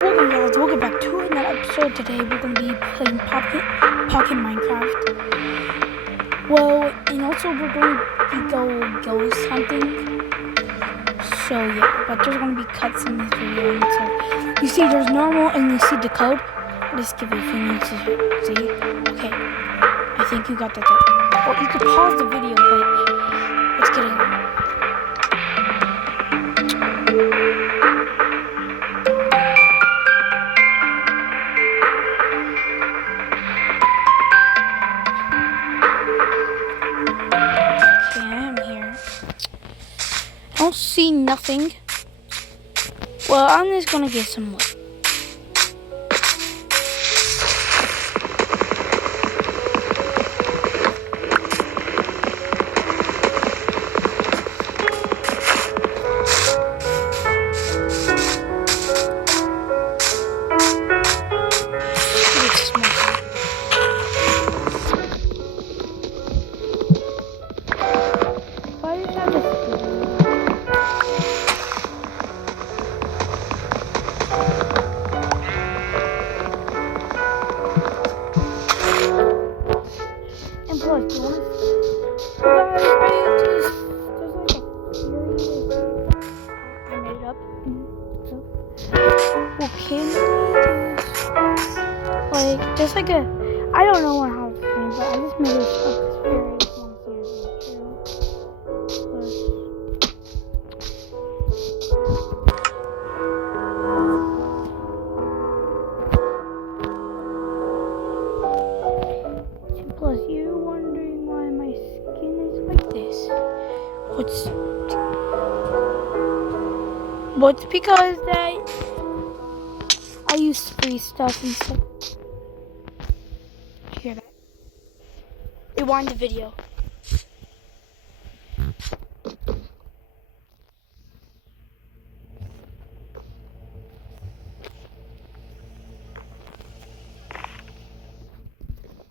Welcome guys, welcome back to another episode. Today we're going to be playing Pocket Minecraft. Well, and also we're going to go ghost hunting. So yeah, but there's going to be cuts in this video and stuff. You see there's normal and you see the code. Just give it a few minutes to see. Okay, I think you got that done. Well, you can pause the video, but it's getting on. I don't see nothing. Well, I'm just gonna get some wood. Like, just like a, I don't know how to explain, but I just made a Plus, you're wondering why my skin is like this. What's because that I use free stuff and stuff. You hear that? Rewind the video.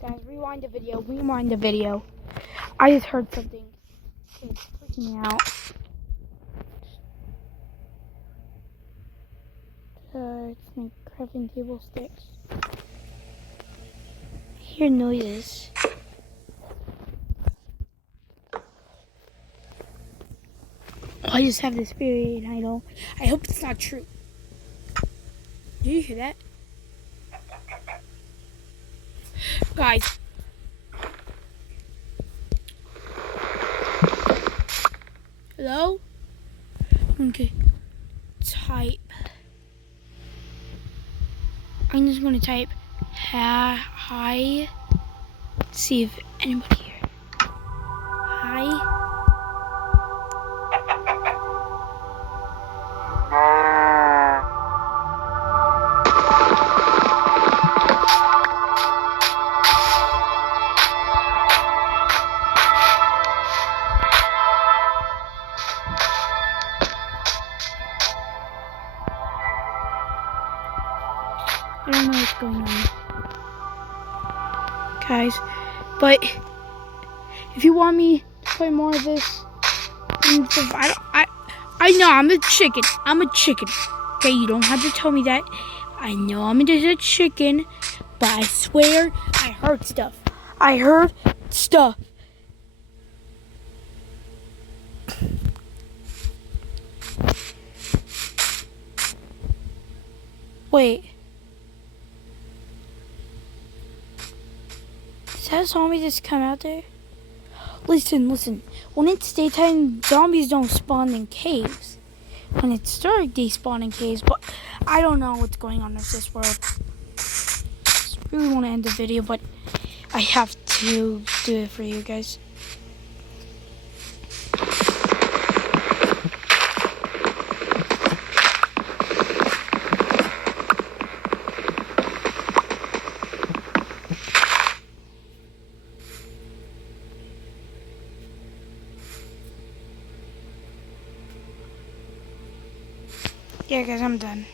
Guys, rewind the video. I just heard something. It's freaking me out. It's my crafting table sticks. I hear noises. I just have this theory and I hope it's not true. Do you hear that? Guys. Hello? Okay. Type. I'm just gonna type hi. See if anybody here. Hi. I don't know what's going on, guys, but if you want me to play more of this, I know I'm a chicken. Okay, you don't have to tell me that. I know I'm just a chicken, but I swear I heard stuff. Wait. Does that zombie just come out there? Listen. When it's daytime, zombies don't spawn in caves. When it's dark, they spawn in caves. But I don't know what's going on with this world. I really want to end the video, but I have to do it for you guys. Yeah, guys, I'm done.